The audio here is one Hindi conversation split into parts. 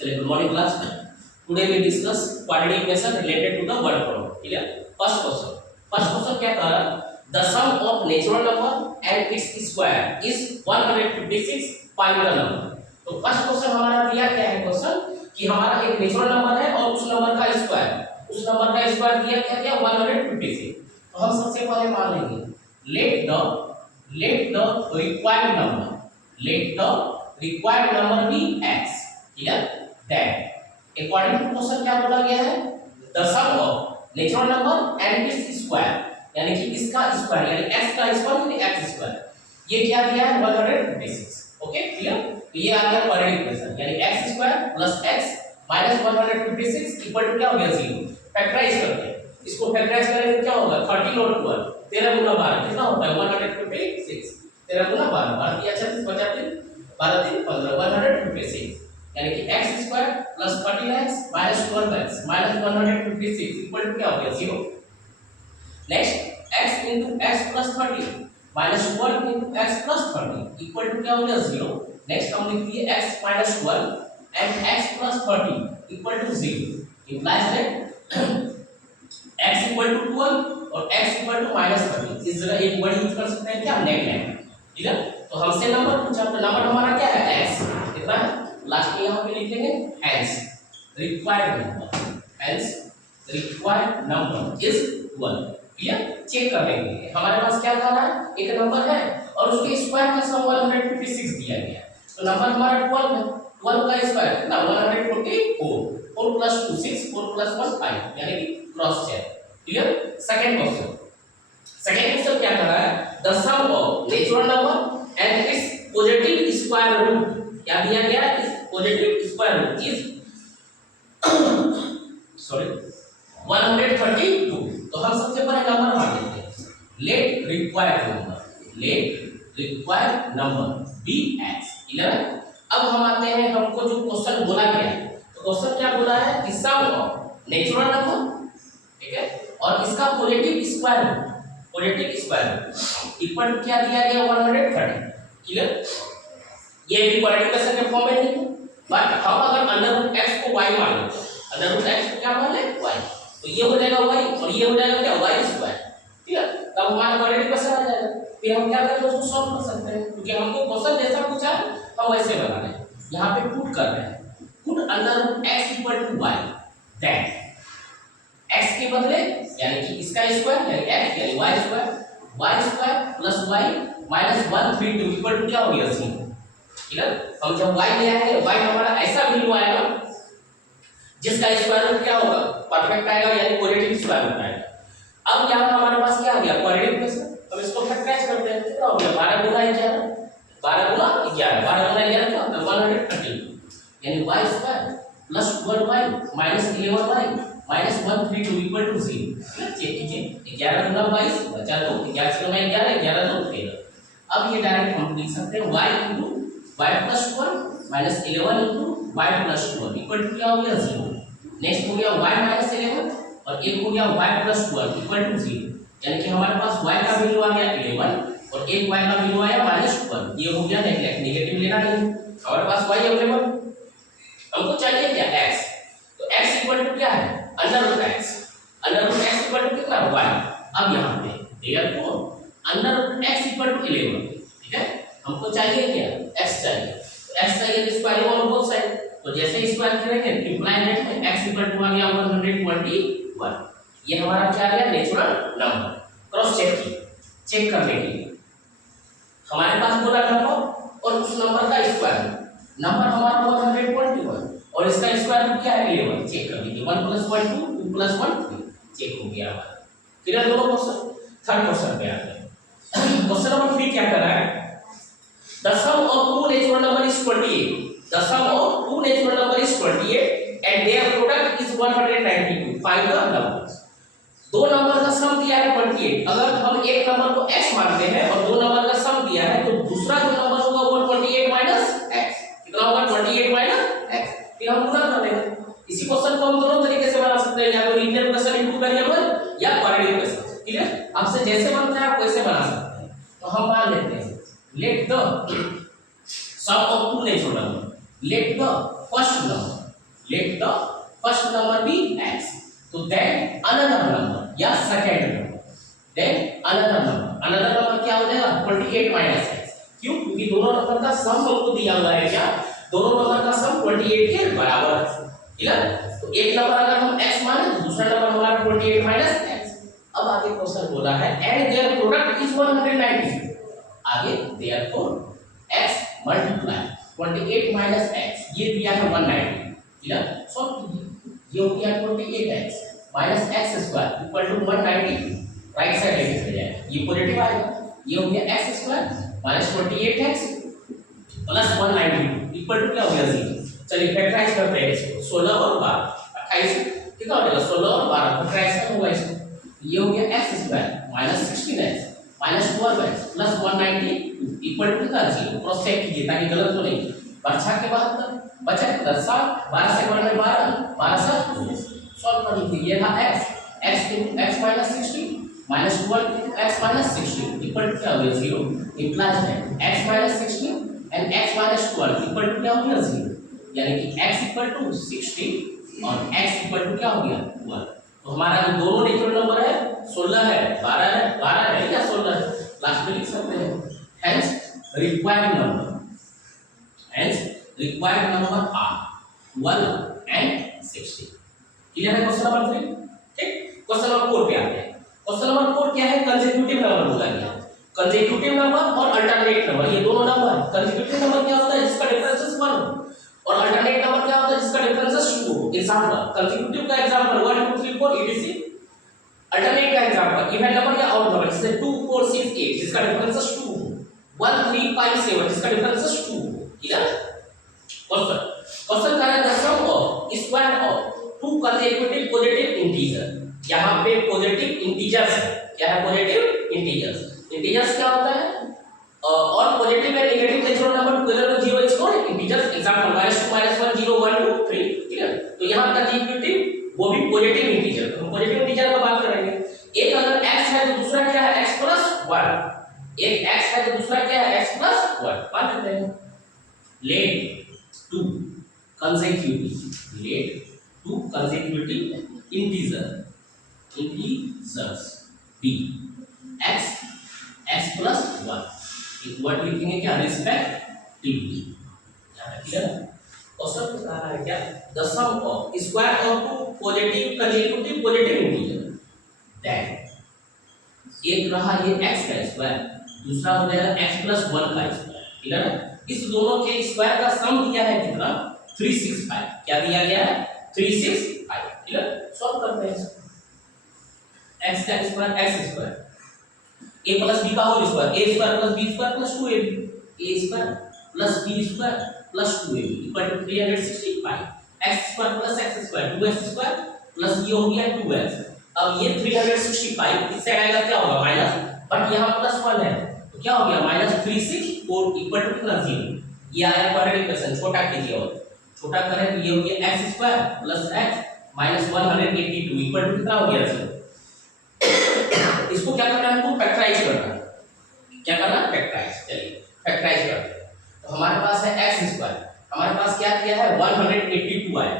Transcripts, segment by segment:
चलिए, good morning class. Today we discuss quadratic equation related to the word problem. Clear? First question क्या कह रहा है? The sum of natural number and its square is 156, find the number. तो फर्स्ट क्वेश्चन हमारा दिया क्या है? क्वेश्चन कि हमारा एक नेचुरल नंबर है और उस नंबर का स्क्वायर, उस नंबर का स्क्वायर दिया क्या? क्या 156। तो हम सबसे पहले मान लेंगे let the required number be x। Clear? That according to question क्या बोला गया है? The sum of natural number and its square, यानी कि इसका स्क्वायर यानी x का स्क्वायर यानी x स्क्वायर, ये क्या दिया है? 156। Okay, clear? तो ये आ गया क्वाड्रेटिक इक्वेशन, यानी x square plus x minus 156 equal to क्या हो गया? 0। फैक्टराइज करते हैं, इसको फैक्टराइज करेंगे तो क्या होगा? 13 और 12, 13 गुना 12 कितना होता है? 156। 13 गुना 12, 12 दिया 36, 50 12 3 15, 156, यानी कि x square plus 13x minus 12x minus 156 equal to क्या हो गया? 0। Next x into x plus 30 minus 12 into x plus 30 equal to क्या हो गया? 0। नेक्स्ट हम लिख दिए x minus 12 and x plus 30 equal to 0, implies that x equal to 12 और x इक्वल टू माइनस 30। इस जगह एक वर्ड यूज कर सकते हैं क्या? नेगलेक्ट। ठीक है? तो हमसे नंबर पूछा, तो नंबर हमारा क्या है? x कितना है? लास्ट में यहाँ पे लिखेंगे hence required number is 1। Clear? Check कर लेंगे हमारे पास क्या कह रहा है? एक नंबर है और उसके स्क्वायर का सम 156 दिया गया है। तो नंबर हमारा 12 है, 12 का स्क्वायर कितना? 144, 4 प्लस 2 6, 4 प्लस 1 5, यानी कि cross check. Clear? Second question क्या कर रहा है? The sum of natural number and its positive square root, क्या दिया गया? इस पॉजिटिव स्क्वायर रूट इज 132। तो हम सबसे पहले नंबर मान लेते हैं। Let required number be x। Clear है? अब हम आते हैं, हमको जो क्वेश्चन बोला गया है, तो क्वेश्चन क्या बोला है कि सम ऑफ नेचुरल नंबर, ठीक है, और इसका positive square root equal to क्या दिया गया? 130। क्लियर? ये भी क्वाड्रेटिक इक्वेशन के फॉर्म में नहीं है, बट हम अगर अंडर रूट x को y मान लें, अंडर रूट x को क्या मान लें? y, तो ये हो जाएगा y और ये हो जाएगा क्या? y square. ठीक है? तब हमारा क्वाड्रेटिक इक्वेशन आ जाएगा। फिर हम क्या करेंगे? उसको सॉल्व कर सकते हैं, क्योंकि हमको क्वेश्चन जैसा पूछा है हम वैसे बना रहे हैं। यहाँ पे पुट कर रहे हैं, put under root x equal to y, that x के बदले यानी कि इसका स्क्वायर यानी x यानी y square plus y minus 132 equal to क्या हो गया? 0। क्लियर? हम जब y ले आएंगे, y हमारा ऐसा वैल्यू आएगा जिसका स्क्वायर रूट क्या होगा? परफेक्ट आएगा, यानी पॉजिटिव स्क्वायर रूट आएगा। अब यहाँ हमारे पास क्या आ गया? Quadratic equation. अब इसको फैक्टराइज करते हैं, कितना हो गया? 12 गुना 11, 12 गुना 11, 12 गुना 11 क्या होता है? 130, यानी y square plus 12y minus 11y minus 132 equal to 0। Check कीजिए, 11 गुना 22 बचा 2, 11 गुना 11, 11 2 13। अब ये डायरेक्ट हम लिख सकते हैं y into y plus 12 minus 11 into y plus 12 equal to क्या हो गया? 0। नेक्स्ट हो गया y माइनस 11 और एक हो गया y plus 12 इक्वल टू 0, यानी कि हमारे पास y का वैल्यू आ गया 11 और एक y का वैल्यू आया माइनस 12। ये हो गया नेगेटिव लेना नहीं, हमारे पास y अवेलेबल, हमको चाहिए क्या? x। तो x इक्वल टू क्या है? Under root x equal to कितना? y। अब यहाँ पे therefore under root x equal to 11। ठीक है? हमको चाहिए क्या? x चाहिए, तो x चाहिए तो स्क्वायर ऑन बोथ साइड, तो जैसे स्क्वायर करेंगे इंप्लाई दैट में x इक्वल टू आ गया 121। ये हमारा क्या आ गया? Natural number. क्रॉस चेक करने के लिए हमारे पास बोला नंबर और उस नंबर का स्क्वायर, नंबर हमारा 121 और इसका स्क्वायर रूट क्या है? 11। चेक कर लीजिए, 1 + 1 2, 2 + 1 3, चेक हो गया हमारा। क्लियर? दोनों क्वेश्चन। थर्ड क्वेश्चन पे आते हैं। क्वेश्चन नंबर 3 क्या कर रहा है? The sum of two natural number is 28. The sum of two natural number is 28 and their product is 192. Find the numbers. दो नंबर का सम दिया है 28। अगर हम एक नंबर को x मानते हैं और दो नंबर का सम दिया है, तो दूसरा जो नंबर होगा वो 28 माइनस x। कितना होगा? 28 माइनस x। फिर हम गुणा कर देंगे। इसी क्वेश्चन को हम दोनों तरीके से बना सकते हैं, या तो लीनियर इक्वेशन इनटू वेरिएबल या क्वाड्रेटिक इक्वेशन। क्लियर? आपसे जैसे बनता है आप वैसे बना सकते हैं। तो हम मान लेते हैं let the sum of two natural number, let the first number let the first number be x, तो देन अनदर नंबर या second number, then another number क्या हो जाएगा 28 माइनस x। क्यों? क्योंकि दोनों नंबर का सम हमको दिया हुआ है, क्या दोनों नंबर का सम 28 के बराबर है, क्लियर। तो एक नंबर अगर हम x माने तो दूसरा नंबर हमारा 28 माइनस x। अब आगे क्वेश्चन बोला है एंड देयर प्रोडक्ट इज 190, आगे therefore x multiply 28 minus x, ये दिया है 190, क्लियर। सॉल्व कीजिए, ये हो गया 28x minus x square equal to 190, right side लेके चले जाए, ये पॉजिटिव आएगा, ये हो गया x square minus 28x plus 190 equal to क्या हो गया 0। चलिए फैक्टराइज करते हैं इसको, 16 और 12 28, कितना हो जाएगा 16 और 12 फैक्टराइज कर होगा इसको, ये हो गया x square minus 16x minus 12x plus 190 equal to कितना 0। क्रॉस चेक कीजिए ताकि गलत हो नहीं, बचा के 72 बचा 10 12 से 1 में 12 12 7 सॉल्व कर लीजिए, ये था x into x minus 16 minus 12 into x minus 16 equal to क्या हो गया 0, implies that x minus 16 and x minus 12 equal to क्या हो गया 0, यानी कि x equal to 16 और x equal to क्या हो गया 12। तो हमारा जो दोनों नेचुरल नंबर है 16 है 12 है या 16 है, लास्ट में लिख सकते हैं। hence required number are 1 and 16। Clear है क्वेश्चन नंबर 3, ठीक। क्वेश्चन नंबर 4 पे आते हैं। क्वेश्चन नंबर 4 क्या है, कंसेक्यूटिव नंबर बोला गया। कंसेक्यूटिव नंबर और अल्टरनेट नंबर ये दोनों नंबर है। कंसेक्यूटिव नंबर क्या होता है जिसका डिफरेंस 1 हो, और अल्टरनेट नंबर क्या होता है जिसका डिफरेंस 2 हो। एग्जांपल कंसेक्यूटिव का एग्जांपल 1 2 3 4 etc। अल्टरनेट का एग्जांपल इवन नंबर या ऑड नंबर जैसे 2 4 6 8 जिसका डिफरेंस 2 हो, 1 3 5 7 जिसका डिफरेंस 2 हो। क्लियर। क्वेश्चन का है the sum of square of two consecutive positive integer. यहाँ पे पॉजिटिव इंटीजर्स है, क्या है पॉजिटिव इंटीजर्स। इंटीजर्स क्या होता है, और positive and negative natural number together with 0 is called integers. Example -2 -1 0 1 2 3। Clear. तो यहाँ कंसेक्यूटिव वो भी पॉजिटिव इंटीजर, हम पॉजिटिव इंटीजर का बात करेंगे। एक अगर x है तो दूसरा क्या है x + 1, एक x है तो दूसरा क्या है x + 1। बात करते हैं let two consecutive integers b x plus 1 equal लिखेंगे क्या रिस्पेक्टिवली। क्लियर। क्वेश्चन बता रहा है क्या the sum of square of two positive consecutive positive integer, that एक रहा ये x का स्क्वायर, दूसरा हो जाएगा x plus 1 का स्क्वायर। क्लियर है। इस दोनों के स्क्वायर का सम दिया है कितना 365। क्या दिया गया है 365। क्लियर। सॉल्व करते हैं x का square x square a plus b का whole square a square plus b square plus 2ab a square plus b square plus 2ab equal to 365। x square plus x square 2x square plus ये हो गया 2x। अब ये 365 इस साइड आएगा क्या होगा माइनस, बट यहां प्लस 1 है तो क्या हो गया -364 इक्वल टू कितना 0। ये आया क्वाड्रेटिक इक्वेशन, छोटा कीजिए और छोटा करें तो ये हो गया x square plus x minus 182 equal to कितना हो गया 0। इसको क्या करना है, हमको फैक्टराइज करना है। क्या करना है फैक्टराइज। चलिए फैक्टराइज करते हैं। तो हमारे पास है x स्क्वायर, हमारे पास क्या किया है 182 आया,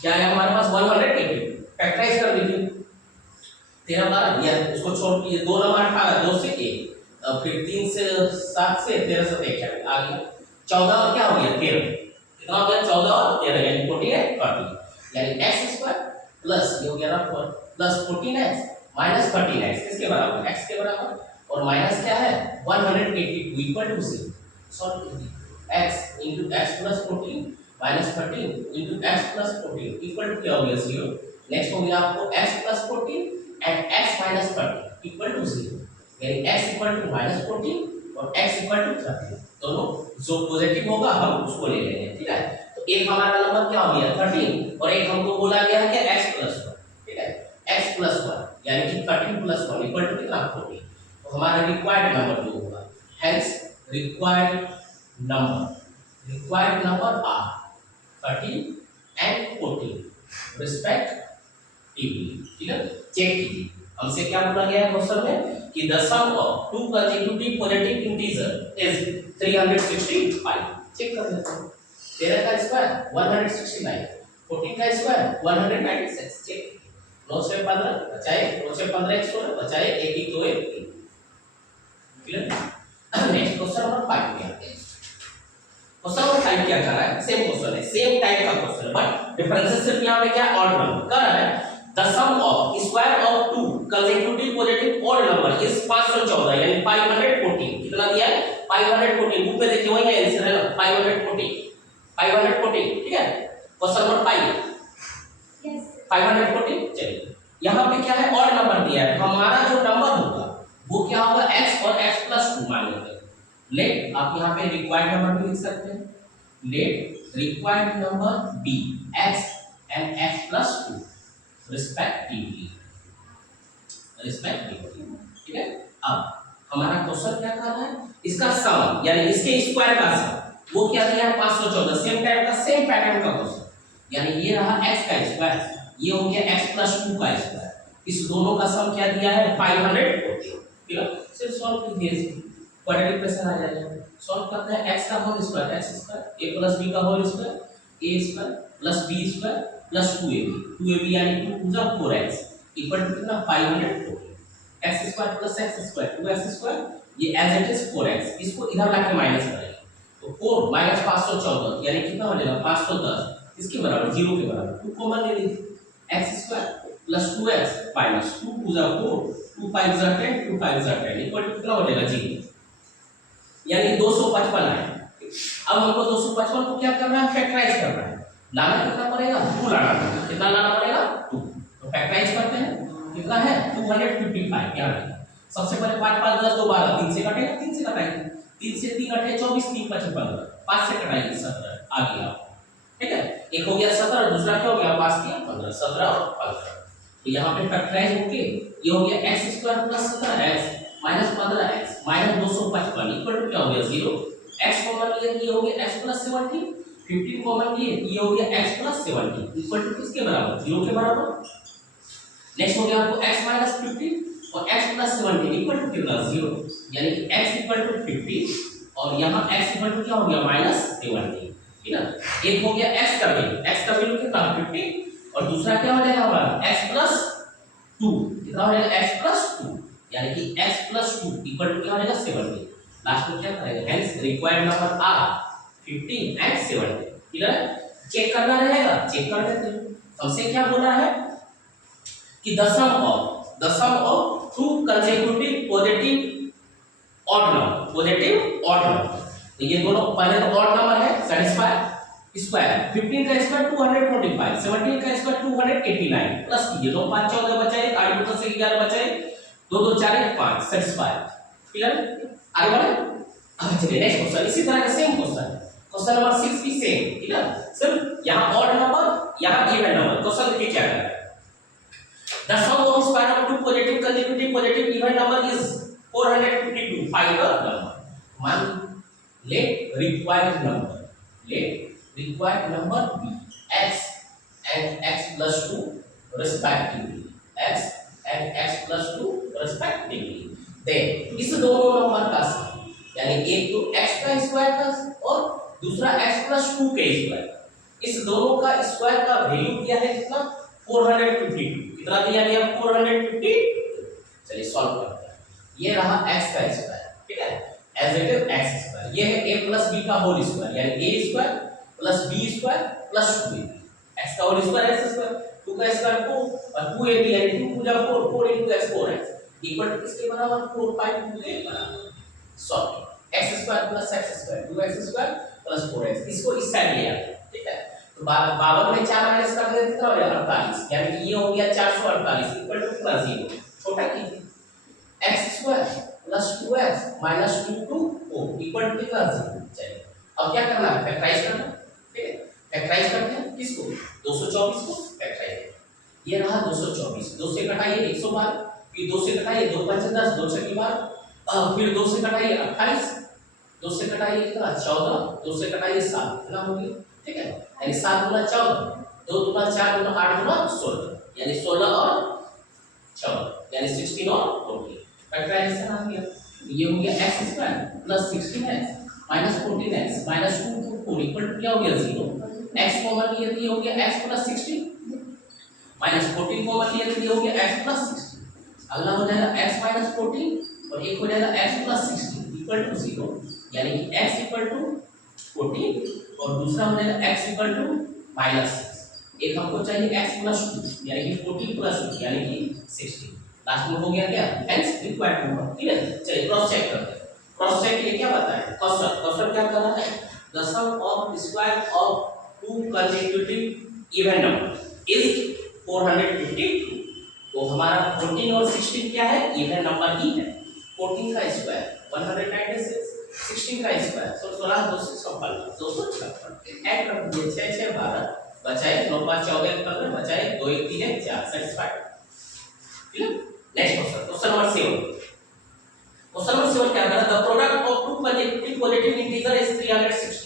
क्या है हमारे पास 182। फैक्टराइज कर दीजिए 13 12 ये उसको छोड़ के 2 नंबर 18 2 से 1 फिर 3 से 7 से 13 से 1 आ गया 14 और क्या हो गया 13। कितना हो गया 14 और 13 यानी 48 40 यानी x स्क्वायर प्लस ये हो गया प्लस 14x माइनस 13x किसके बराबर x के बराबर, और माइनस क्या है 182 इक्वल टू 0। सॉल्व कीजिए x into x plus 14 minus 13 into x plus 14 equal to क्या हो गया 0। नेक्स्ट हो गया आपको x plus 14 and x minus 13 equal to 0, यानी x इक्वल टू -14 और x इक्वल टू 13। दोनों जो पॉजिटिव होगा हम उसको ले लेंगे। ठीक है। तो एक हमारा नंबर क्या हो गया 13 और एक हमको बोला गया है कि x plus 1। ठीक है x plus 1 यानी कि 13 plus 1 इक्वल टू कितना 14। तो हमारा रिक्वायर्ड नंबर जो होगा hence required number are 13 and 14 respectively. ठीक है। चेक कीजिए हमसे क्या बोला गया है क्वेश्चन में कि the sum of two consecutive positive integer is 365। Check कर लेते हैं 13 का स्क्वायर 169 14 का स्क्वायर 196 चेक 9 से 15 बचाए 9 से 15 एक 16 बचाए 1 1 2 1 क्लियर। नेक्स्ट क्वेश्चन नंबर 5 पे आते हैं। क्वेश्चन नंबर 5 क्या कर रहा है, सेम क्वेश्चन है, सेम टाइप का क्वेश्चन है, बट डिफरेंसेस सिर्फ यहां पे क्या ऑड नंबर कर रहा है। The sum of square of two consecutive positive odd number is 514 यानी 514 कितना दिया है 514 बुक पे देखिए वही है आंसर है 514 ठीक है। क्वेश्चन नंबर 5 यस 514 चलिए यहां पे क्या है ऑड नंबर दिया है, हमारा जो नंबर होगा वो क्या होगा x और x प्लस 2 मान लेते हैं। लेट आप यहां पे रिक्वायर्ड नंबर भी लिख सकते हैं, let required number be x and x plus 2 respectively ठीक है। अब हमारा क्वेश्चन क्या कर रहा है, इसका सम यानी इसके स्क्वायर का सम वो क्या दिया है 514 सेम टाइप का सेम पैटर्न का क्वेश्चन यानी ये रहा x का स्क्वायर ये हो गया x प्लस 2 का स्क्वायर, इस दोनों का सम क्या दिया है 514 ठीक है। सिर्फ सॉल्व कीजिए क्वाड्रेटिक इक्वेशन आ जाएगा। सॉल्व करते हैं x का whole square x square a plus b का whole square a square plus b square plus 2ab यानी 2 पूरा 4x इक्वल टू कितना 514 x square plus x square 2x square ये एज इट इज 4x इसको इधर लाके माइनस करेंगे तो 4 माइनस 514 यानी कितना हो जाएगा 510 इसके बराबर 0 के बराबर 2 कॉमन ले लीजिए x square plus 2x minus 2 पूरा 4 2 5 जा 10 2 5 जा 10 इक्वल टू कितना हो जाएगा 0 यानी 255 है। अब हमको 255 को क्या करना है फैक्टराइज करना है, लाना कितना पड़ेगा 2 लाना पड़ेगा, कितना लाना पड़ेगा 2 तो फैक्टराइज करते हैं कितना है 255 क्या है सबसे पहले 5 5 10 2 12 3 से कटेगा 3 से कटाएंगे 3 से 3 8 24 3 5 15 5 से कटाएंगे 17 आ गया ठीक है। एक हो गया 17 दूसरा क्या हो गया 5 किया 15 17 और 15 तो यहाँ पे फैक्टराइज होके ये हो गया x square plus 17x minus 15x minus 255 equal to क्या हो गया 0 x कॉमन लिए ये हो गया x प्लस 17 15 कॉमन लिए ये हो गया x प्लस 17 इक्वल टू किसके बराबर 0 के बराबर। नेक्स्ट हो गया आपको x माइनस 15 और x प्लस 17 इक्वल टू कितना 0 यानी कि x इक्वल टू 50 और यहाँ x इक्वल टू क्या हो गया माइनस 17 ठीक है। एक हो गया x का वैल्यू कितना 50 और दूसरा क्या हो जाएगा हमारा x प्लस 2 कितना हो जाएगा x प्लस 2 यानी कि x प्लस 2 इक्वल टू क्या हो जाएगा 70 लास्ट में क्या करेंगे hence required number are 15 and 70 clear है। चेक करना रहेगा चेक कर लेते हैं हमसे क्या बोल रहा है कि the sum of two consecutive positive odd number तो ये दोनों पहले तो ऑड नंबर है सेटिस्फाई स्क्वायर 15 का स्क्वायर 245 17 का स्क्वायर 289 प्लस कीजिए 2 5 14 बचाए 8 2 से 11 बचाए 2 2 4 1 5 सेटिस्फाई क्लियर आगे बढ़े। अब चलिए नेक्स्ट क्वेश्चन इसी तरह का सेम क्वेश्चन नंबर 6 भी सेम ठीक है सिर्फ यहां ऑड नंबर यहां इवन नंबर क्वेश्चन देखिए क्या है the sum of square of two positive consecutive positive even number is 452 find the number मान let required number be x and x plus 2 respectively x and x plus 2 respectively then इस दोनों नंबर का सम यानी एक तो x का स्क्वायर का और दूसरा x plus 2 के स्क्वायर इस दोनों का स्क्वायर का वैल्यू दिया है कितना 452 कितना दिया गया 450 चलिए सॉल्व करते हैं ये रहा x का स्क्वायर ठीक है as it is x square ये है a प्लस b का होल स्क्वायर यानी a square plus b square plus 2ab x का होल स्क्वायर x स्क्वायर 2 का स्क्वायर 4 और 2ab यानी 2 पूजा 4 4 into x 4x equal to किसके बराबर 4 5 2 के बराबर solve x square plus x square 2x square plus 4x इसको इस साइड ले आते हैं ठीक है तो 52 में 4 माइनस कर देते कितना हो जाएगा 48 यानी कि ये हो गया 448 इक्वल टू कितना 0 छोटा कीजिए x square plus 2x minus 2 2 4 equal to कितना 0 चलिए अब क्या करना है फैक्टराइज करना ठीक है फैक्टराइज करते हैं किसको 224 को फैक्टराइज ये रहा 224 2 से घटाइए 112 फिर 2 से घटाइए 2 5 10 2 से 12 फिर 2 से घटाइए 28 2 से घटाइए कितना 14 2 से घटाइए 7 कितना हो गया ठीक है यानी 7 गुना 14 2 गुना 4 गुना 8 गुना 16 यानी 16 और 14 यानी 16 और 14 फैक्टराइजेशन आ गया ये हो गया x square plus 16x minus 14x minus 2 4 equal to क्या हो गया 0 x कॉमन लिए तो ये हो गया x प्लस 16 माइनस 14 कॉमन लिए तो ये हो गया x प्लस 16। अगला हो जाएगा x माइनस 14 और एक हो जाएगा x प्लस 16 इक्वल टू 0, यानी कि x इक्वल टू 14 और दूसरा हो जाएगा x इक्वल टू माइनस 6। एक हमको चाहिए x प्लस 2 यानी कि 14 प्लस 2 यानी कि 16। लास्ट में हो गया क्या hence रिक्वायर्ड नंबर। ठीक है, चलिए क्रॉस चेक करते हैं। क्रॉस चेक ये क्या बताया, क्वेश्चन क्या कर रहा है, the sum of square of two consecutive even number is 452। तो हमारा 14 और 16 क्या है, इवन नंबर ही है। 14 का स्क्वायर 196, 16 का स्क्वायर 16 256 256 ऐड कर दिए 6 6 12 बचाए 9 5 24 कर बचाए 2 1 3 1 4 सेटिस्फाइड। ठीक है, next question number 7। Question number 7 क्या कह रहा है, the product of two consecutive positive integer is 360।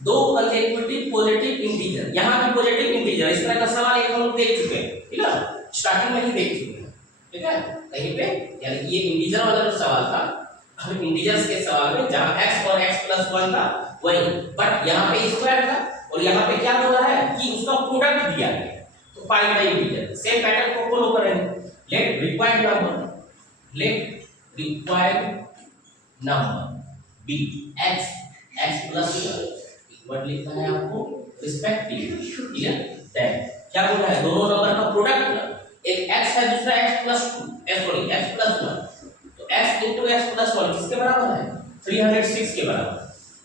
दो कंसेक्यूटिव पॉजिटिव इंटीजर, यहां भी पॉजिटिव इंटीजर, इस तरह का सवाल एक हम लोग देख चुके हैं, ठीक है, स्टार्टिंग में ही देख चुके हैं। ठीक है, कहीं पे यानी कि ये इंटीजर वाला जो सवाल था, हम इंटीजर्स के सवाल में जहां x और x+1 था वही, बट यहां पे स्क्वायर था और यहां पे क्या बोला है कि उसका प्रोडक्ट दिया गया है, तो find the integer. Same pattern को फॉलो करेंगे। Let required number be x+1 equal लिखना है आपको रिस्पेक्टिव। ठीक है, देन क्या बोला है, दोनों नंबर का प्रोडक्ट, एक x है दूसरा x+1, तो x into x+1 किसके बराबर है, 306 के बराबर,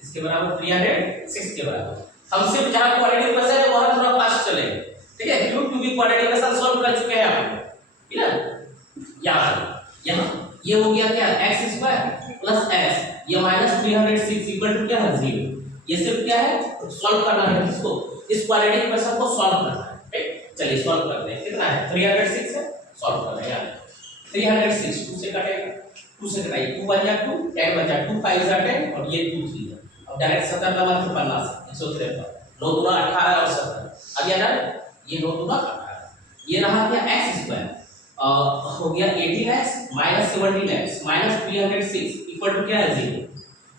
इसके बराबर 306 के बराबर। हम सिर्फ जहां क्वाड्रेटिक इक्वेशन है वहां थोड़ा फास्ट चलेंगे। ठीक है, क्योंकि क्वाड्रेटिक इक्वेशन सॉल्व कर चुके हैं आप, ठीक है। यहां ये हो गया क्या, x² + x, ये -306 इक्वल टू क्या है 0। ये सिर्फ क्या है, सॉल्व करना है किसको, इस क्वाड्रेटिक इक्वेशन को सॉल्व करना है। ठीक, चलिए सॉल्व करते हैं। कितना है 306 है, सॉल्व कर रहे हैं। 306 2 से कटेगा, 2 से कटाइए 2 बचा 2 10 बचा 2 5 जा 10 और ये 2 3 है। अब डायरेक्ट 70 नंबर से पन्ना 153 9 दूना 18 और 70 अब यार ये 9 दूना 18 ये रहा क्या x² हो गया 18x - 17x - 306 इक्वल टू क्या है 0।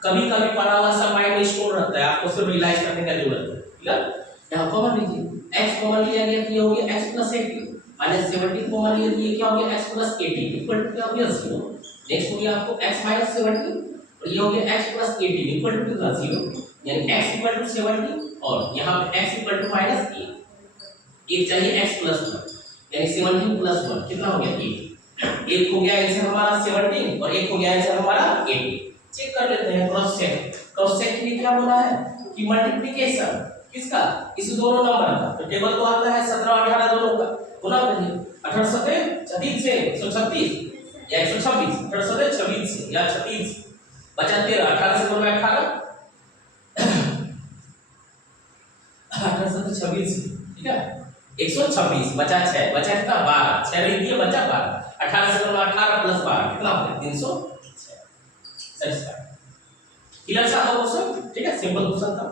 कभी कभी पढ़ा हुआ सब माइंड में स्टोर रहता है, आपको सिर्फ रियलाइज करने का जरूरत है। ठीक है, यहां कॉमन लीजिए, x कॉमन लिया गया तो ये हो गया x + 18 - 17 कॉमन लिया तो ये क्या हो गया x + 18 इक्वल टू क्या हो गया 0। नेक्स्ट हो गया आपको x - 17 और ये हो गया x + 18 इक्वल टू कितना 0, यानी x इक्वल टू 70 और यहां पे x इक्वल टू -1 एक चाहिए x + 1 यानी 17 + 1 कितना हो गया 8। एक हो गया आंसर हमारा 17 और एक हो गया आंसर हमारा 8। चेक कर लेते हैं क्रॉस चेक। क्रॉस चेक के लिए क्या बोला है कि मल्टीप्लिकेशन किसका, इस दोनों नंबर का, तो टेबल तो आता है 17 18 दोनों का, गुना करिए 18 7 36 से 136 या 126 18 7 26 से या 36 बचा 13 18 से गुना 18 18 से 26 ठीक है 126 बचा 6 बचा कितना 12 6 लिख दिए बचा 12 18 से गुना 18 + 12 कितना हो गया 306। क्लियर सा हो क्वेश्चन, ठीक है, सिंपल क्वेश्चन था।